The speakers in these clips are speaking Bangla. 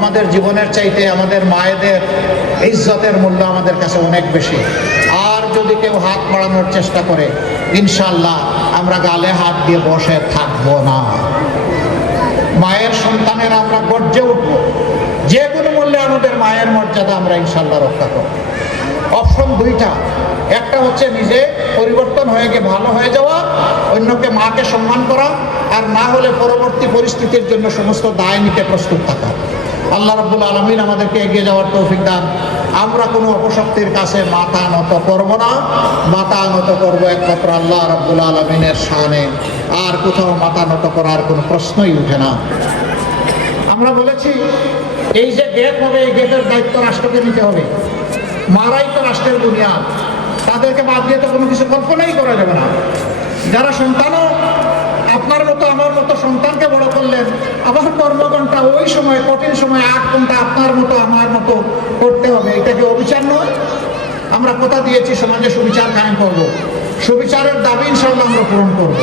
আমাদের জীবনের চাইতে আমাদের মায়েদের ইজ্জতের মূল্য আমাদের কাছে অনেক বেশি। আর যদি কেউ হাত বাড়ানোর চেষ্টা করে, ইনশাআল্লাহ আমরা গালে হাত দিয়ে বসে থাকবো না। মায়ের সন্তানের আমরা গর্জে উঠবো, যে কোনো মূল্যে আমাদের মায়ের মর্যাদা আমরা ইনশাআল্লাহ রক্ষা করব। অপশন দুইটা, একটা হচ্ছে নিজে পরিবর্তন হয়ে গিয়ে ভালো হয়ে যাওয়া, অন্যকে মাকে সম্মান করা, আর না হলে পরবর্তী পরিস্থিতির জন্য সমস্ত দায় নিতে প্রস্তুত থাকা। আল্লাহ রাব্বুল আলামিন আমাদেরকে এগিয়ে যাওয়ার তৌফিক দান। আমরা কোনো অপশক্তির কাছে মাথা নত করব না, মাথা নত করবো একমাত্র আল্লাহ রাব্বুল আলামিনের শানে। আর কোথাও মাথা নত করার কোনো প্রশ্নই উঠে না। আমরা বলেছি এই যে গেট হবে, এই গেটের দায়িত্ব রাষ্ট্রকে নিতে হবে। মারাই তো রাষ্ট্রের বুনিয়াদ, তাদেরকে বাদ দিয়ে তো কোনো কিছু কল্পনাই করা যাবে না। যারা সন্তানও আপনার মতো আমার মতো সন্তানকে বড় করলেন, আবার কর্মঘণ্টা ওই সময় কঠিন সময় 8 ঘন্টা আপনার মতো আমার মতো করতে হবে, এটা কি অবিচার নয়? আমরা কথা দিয়েছি সমাজে সুবিচার কায়েম করব, সুবিচারের দাবি ইনশাআল্লাহ আমরা পূরণ করব।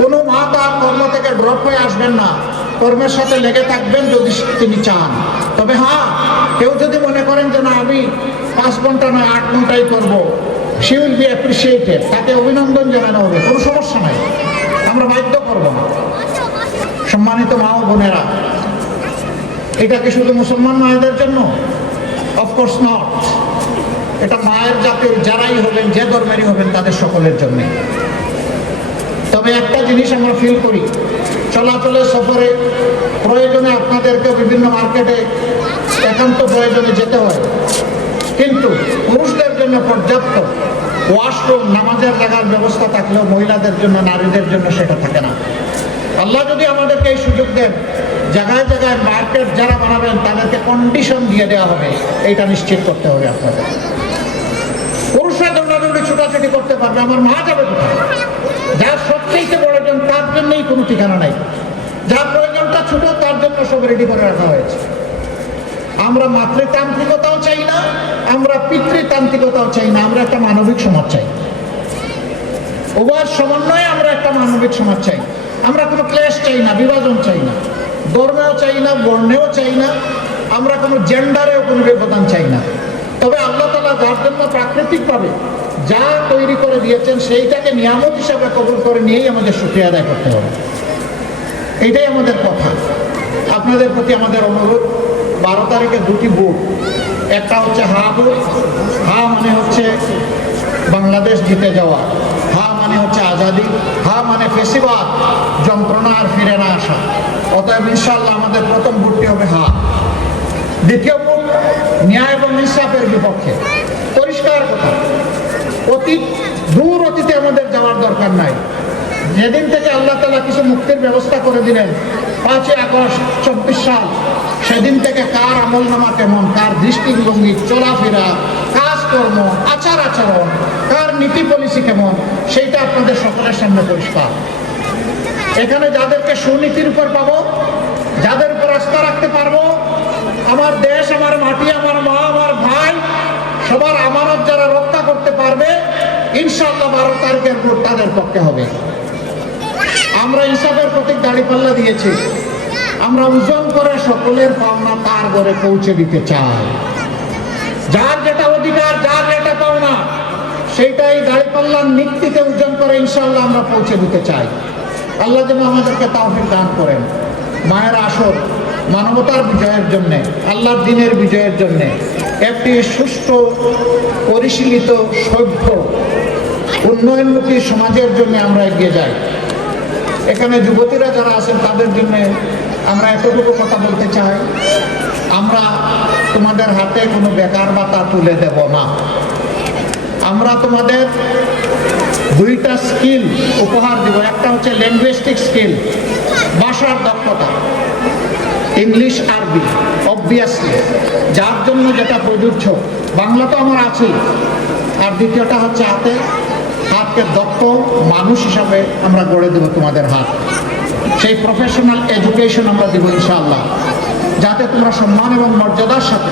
কোনো মা তার কর্ম থেকে ড্রপ হয়ে আসবেন না, কর্মের সাথে লেগে থাকবেন যদি তিনি চান। তবে হ্যাঁ, কেউ যদি মনে করেন যে না আমি 5 ঘন্টা নয় 8 ঘন্টাই করবো, she will be appreciated, তাকে অভিনন্দন জানানো হবে, কোনো সমস্যা নাই, আমরা বাধ্য করব না। সম্মানিত মা ও বোনেরা, এটা কি শুধু মুসলমান মায়েদের জন্য? Of course not. এটা মায়ের জাতির যারাই হবেন, যে ধর্মেরই হবেন, তাদের সকলের জন্য। তবে একটা জিনিস আমরা ফিল করি, চলাচলে সফরে প্রয়োজনে আপনাদেরকে বিভিন্ন মার্কেটে একান্ত প্রয়োজনে যেতে হয়, কিন্তু পুরুষদের জন্য পর্যাপ্ত ওয়াশরুম, নামাজের জায়গার ব্যবস্থা থাকলেও মহিলাদের জন্য, নারীদের জন্য সেটা থাকে না। আল্লাহ যদি আমাদেরকে এই সুযোগ দেন, জায়গায় জায়গায় মার্কেট যারা বানাবেন তাদেরকে কন্ডিশন দিয়ে দেওয়া হবে, এইটা নিশ্চিত করতে হবে আপনাদের। পুরুষরা দৌড়াদৌড়ি ছোটাছুটি করতে পারবে, আমার মা যাবে কোথায়? যার সবচেয়ে প্রয়োজন তার জন্যই কোনো ঠিকানা নাই, যার প্রয়োজনটা ছোট তার জন্য সব রেডি করে রাখা হয়েছে। আমরা মাতৃতান্ত্রিকতাও চাই না, আমরা পিতৃতান্ত্রিকতাও চাই না, আমরা একটা মানবিক সমাজ চাই। উভয়ের সমন্বয়ে আমরা একটা মানবিক সমাজ চাই। আমরা কোনো ক্লেশ চাই না, বিভাজন চাই না, ধর্মেও চাই না, বর্ণেও চাই না, আমরা কোনো জেন্ডারেও কোনো ব্যবধান চাই না। তবে আল্লাহ তাআলা যার জন্য প্রাকৃতিকভাবে যা তৈরি করে দিয়েছেন সেইটাকে নিয়ামত হিসাবে কবুল করে নিয়েই আমাদের শুকরিয়া আদায় করতে হবে। এইটাই আমাদের কথা। আপনাদের প্রতি আমাদের অনুরোধ, 12 তারিখে 2টি বুক, একটা হচ্ছে হা বুক। হা মানে হচ্ছে বাংলাদেশ জিতে যাওয়া, হা মানে হচ্ছে আজাদি, হা মানে ফেসিবাদ, যন্ত্রণা আর ফিরে না আসা। অতএব ইনশাআল্লাহ আমাদের প্রথম বুকটি হবে হা। দ্বিতীয় বুক ন্যায় এবং ইনসাফের বিপক্ষে। পরিষ্কার কথা, দূর অতীতে আমাদের যাওয়ার দরকার নাই। যেদিন থেকে আল্লাহ তাআলা কিছু মুক্তির ব্যবস্থা করে দিলেন, 5ই আগস্ট 24 সাল, সেদিন থেকে কার আমলনামা কেমন, কার দৃষ্টিভঙ্গি, চলাফেরা, কাজকর্ম, আচার আচরণ, কার নীতি পলিসি কেমন, সেইটা আপনাদের সকলের সামনে পরিষ্কার। এখানে যাদেরকে সুনীতির উপর পাবো, যাদের উপর আস্থা রাখতে পারবো, আমার দেশ, আমার মাটি, আমার মা, আমার ভাই, সবার আমানত যারা রক্ষা করতে পারবে, ইনশাআল্লাহ 12 তারিখের ভোট তাদের পক্ষে হবে। আমরা ইনসাফের প্রতীক দাঁড়িপাল্লা দিয়েছি, আমরা ওজন করে সকলের পাওনা তার ঘরে পৌঁছে দিতে চাই। যার যেটা অধিকার, যার যেটা পাওনা, সেইটাই দাঁড়িপাল্লার নিক্তিতে ওজন করে ইনশাআল্লাহ আমরা পৌঁছে দিতে চাই। আল্লাহ যেন আমাদেরকে তৌফিক দান করেন। মায়ের আসর মানবতার বিজয়ের জন্যে, আল্লাহর দ্বীনের বিজয়ের জন্যে, একটি সুষ্ঠু পরিশীলিত সভ্য উন্নয়নমুখী সমাজের জন্য আমরা এগিয়ে যাই। এখানে যুবতীরা যারা আছেন তাদের জন্য আমরা এতটুকু কথা বলতে চাই, আমরা তোমাদের হাতে কোনো বেকার ভাতা তুলে দেব না। আমরা তোমাদের 2টা স্কিল উপহার দিব। একটা হচ্ছে লিঙ্গুইস্টিক স্কিল, ভাষার দক্ষতা, ইংলিশ আরবি, অবভিয়াসলি যার জন্য যেটা প্রযোজ্য, বাংলা তো আমার আছেই। আর দ্বিতীয়টা হচ্ছে হাতকে দক্ষ মানুষ হিসাবে আমরা গড়ে দেব তোমাদের হাত। সেই প্রফেশনাল এডুকেশন আমরা দেবো ইনশাআল্লাহ, যাতে তোমরা সম্মান এবং মর্যাদার সাথে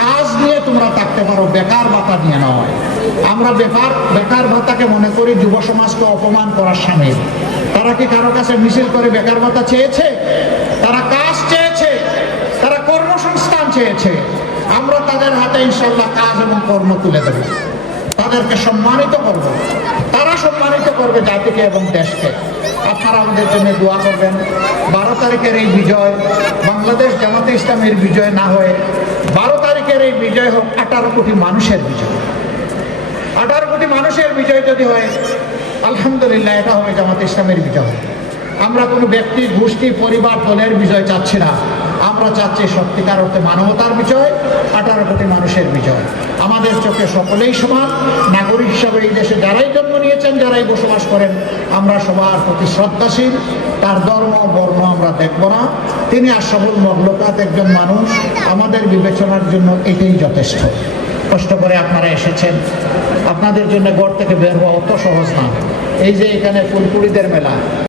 কাজ নিয়ে তোমরা থাকতে পারো, বেকার ভাতা নিয়ে নয়। আমরা বেকার ভাতাকে মনে করি যুব সমাজকে অপমান করার সামিল। তারা কি কারো কাছে মিছিল করে বেকার ভাতা চেয়েছে? তারা কাজ চেয়েছে, তারা চেয়েছে, আমরা তাদের হাতে ইনশাল্লাহ কাজ এবং কর্ম তুলে দেব, তাদেরকে সম্মানিত করব, তারা সম্মানিত করবে জাতিকে এবং দেশকে। আপনারা আমাদের জন্য দোয়া করবেন। 12 তারিখের এই বিজয় বাংলাদেশ জামাতে ইসলামের বিজয় না হয়ে 12 তারিখের এই বিজয় হোক 18 কোটি মানুষের বিজয়। 18 কোটি মানুষের বিজয় যদি হয়, আলহামদুলিল্লাহ, এটা হবে জামাতে ইসলামের বিজয়। আমরা কোনো ব্যক্তি, গোষ্ঠী, পরিবার, দলের বিজয় চাচ্ছি না। আমরা চাচ্ছি সত্যিকার অর্থে মানবতার বিজয়, 18 কোটি মানুষের বিজয়। আমাদের চোখে সকলেই সমান। নাগরিক হিসাবে এই দেশে যারাই জন্ম নিয়েছেন, যারাই বসবাস করেন, আমরা সবার প্রতি শ্রদ্ধাশীল। তার ধর্ম বর্ণ আমরা দেখব না। তিনি আশরাফুল মখলুকাত, একজন মানুষ। আমাদের বিবেচনার জন্য এটাই যথেষ্ট। কষ্ট করে আপনারা এসেছেন, আপনাদের জন্য ঘর থেকে বের হওয়া অত সহজ না। এই যে এখানে ফুলকুড়িদের মেলা,